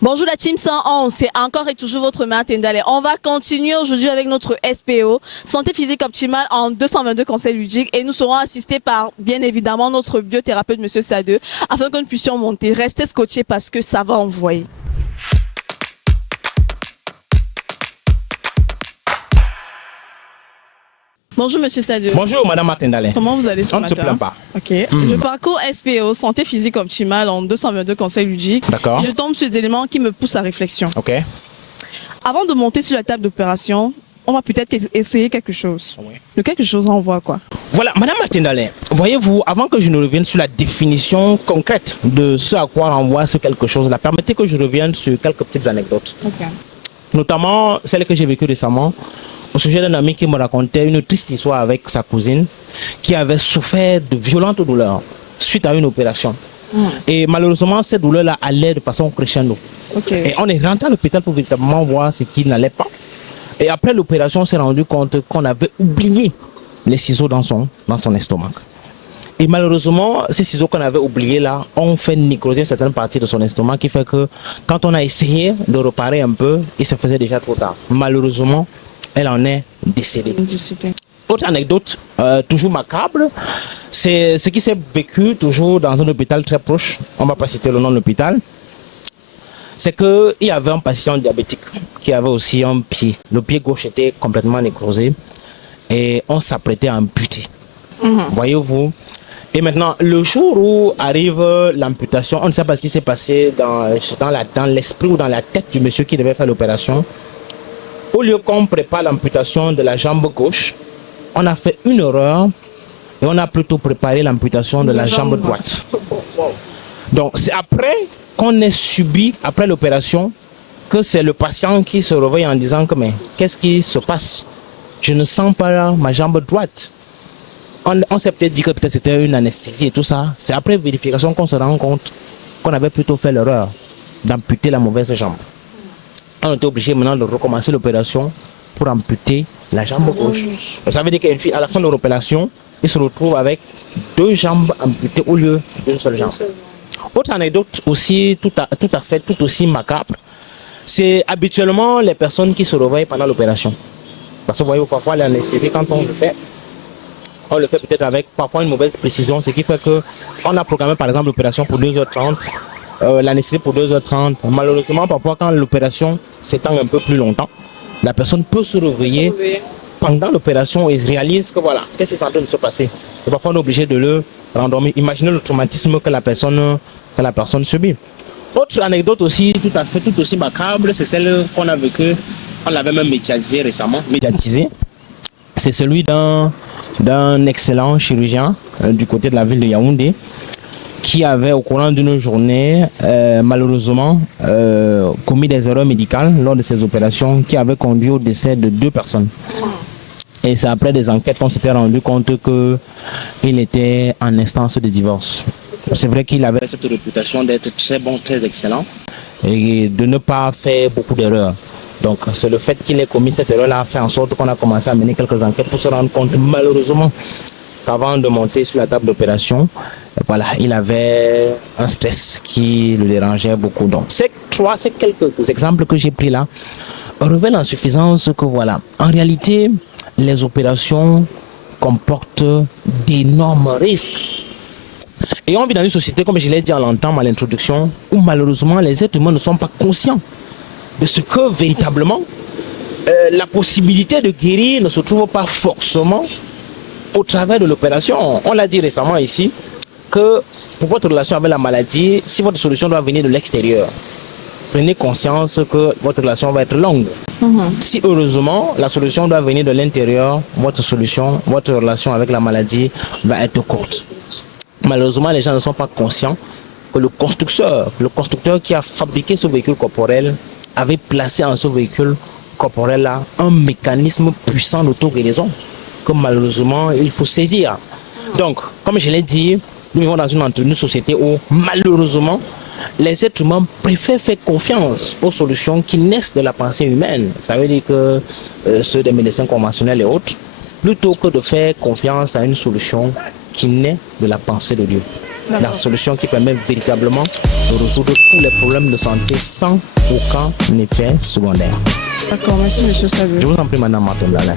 Bonjour la team 111, c'est encore et toujours votre mère Tendale. On va continuer aujourd'hui avec notre SPO, santé physique optimale en 222 conseils ludiques, et nous serons assistés par bien évidemment notre biothérapeute Monsieur Sadeu afin que nous puissions monter. Restez scotchés parce que ça va envoyer. Bonjour Monsieur Sadeu. Bonjour Madame Atendale. Comment vous allez ce matin? On ne se plaint pas. Ok. Je parcours SPO, santé physique optimale en 222 conseils ludiques. D'accord. Je tombe sur des éléments qui me poussent à réflexion. Ok. Avant de monter sur la table d'opération, on va peut-être essayer quelque chose. Oui. De quelque chose, on voit quoi? Voilà, Madame Atendale, voyez-vous, avant que je ne revienne sur la définition concrète de ce à quoi renvoie ce quelque chose-là, permettez que je revienne sur quelques petites anecdotes. Ok. Notamment celle que j'ai vécue récemment au sujet d'un ami qui me racontait une triste histoire avec sa cousine qui avait souffert de violentes douleurs suite à une opération. Et malheureusement, cette douleur-là allait de façon crescendo. Ok. Et on est rentré à l'hôpital pour véritablement voir ce qui n'allait pas. Et après l'opération, on s'est rendu compte qu'on avait oublié les ciseaux dans son estomac. Et malheureusement, ces ciseaux qu'on avait oubliés là ont fait nécroser certaines parties de son estomac, qui fait que quand on a essayé de réparer un peu, il se faisait déjà trop tard. Malheureusement, elle en est décédée. Autre anecdote, toujours macabre, c'est ce qui s'est vécu toujours dans un hôpital très proche. On ne va pas citer le nom de l'hôpital. C'est qu'il y avait un patient diabétique qui avait aussi un pied. Le pied gauche était complètement nécrosé et on s'apprêtait à amputer. Voyez-vous? Et maintenant, le jour où arrive l'amputation, on ne sait pas ce qui s'est passé dans l'esprit ou dans la tête du monsieur qui devait faire l'opération. Au lieu qu'on prépare l'amputation de la jambe gauche, on a fait une erreur et on a plutôt préparé l'amputation de la jambe droite. Donc c'est après qu'on ait subi, après l'opération, que c'est le patient qui se réveille en disant que mais qu'est-ce qui se passe? Je ne sens pas ma jambe droite. On s'est peut-être dit que peut-être c'était une anesthésie et tout ça. C'est après vérification qu'on se rend compte qu'on avait plutôt fait l'erreur d'amputer la mauvaise jambe. On était obligé maintenant de recommencer l'opération pour amputer la jambe gauche. Ça veut dire qu'à la fin de l'opération, il se retrouve avec deux jambes amputées au lieu d'une seule jambe. Autre anecdote aussi tout aussi macabre, c'est habituellement les personnes qui se réveillent pendant l'opération. Parce que vous voyez, parfois l'anesthésie, quand on le fait peut-être avec parfois une mauvaise précision, ce qui fait qu'on a programmé par exemple l'opération pour 2h30. L'anesthésie pour 2h30. Malheureusement, parfois, quand l'opération s'étend un peu plus longtemps, la personne peut se réveiller pendant l'opération et réalise que voilà, qu'est-ce qui est en train de se passer. Et parfois, on est obligé de le rendormir. Imaginez le traumatisme que la personne subit. Autre anecdote aussi, tout aussi macabre, c'est celle qu'on a vécue, on l'avait même médiatisée récemment. C'est celui d'un excellent chirurgien du côté de la ville de Yaoundé, qui avait au courant d'une journée malheureusement commis des erreurs médicales lors de ces opérations qui avaient conduit au décès de 2 personnes. Et c'est après des enquêtes qu'on s'était rendu compte qu'il était en instance de divorce. C'est vrai qu'il avait cette réputation d'être très bon, très excellent et de ne pas faire beaucoup d'erreurs. Donc c'est le fait qu'il ait commis cette erreur-là a fait en sorte qu'on a commencé à mener quelques enquêtes pour se rendre compte malheureusement qu'avant de monter sur la table d'opération, voilà, il avait un stress qui le dérangeait beaucoup. Donc, ces quelques exemples que j'ai pris là révèlent en suffisance que voilà, en réalité, les opérations comportent d'énormes risques. Et on vit dans une société, comme je l'ai dit à l'entame à l'introduction, où malheureusement les êtres humains ne sont pas conscients de ce que véritablement la possibilité de guérir ne se trouve pas forcément au travers de l'opération. On l'a dit récemment ici, que pour votre relation avec la maladie, si votre solution doit venir de l'extérieur, prenez conscience que votre relation va être longue. Si heureusement la solution doit venir de l'intérieur, votre relation avec la maladie va être courte. Malheureusement, les gens ne sont pas conscients que le constructeur qui a fabriqué ce véhicule corporel avait placé en ce véhicule corporel-là un mécanisme puissant d'auto-guérison que malheureusement il faut saisir. Donc, comme je l'ai dit, nous vivons dans une société où malheureusement les êtres humains préfèrent faire confiance aux solutions qui naissent de la pensée humaine. Ça veut dire que ceux des médecins conventionnels et autres, plutôt que de faire confiance à une solution qui naît de la pensée de Dieu. La solution qui permet véritablement de résoudre tous les problèmes de santé sans aucun effet secondaire. D'accord, merci monsieur Samuel. Je vous en prie, madame Matondala.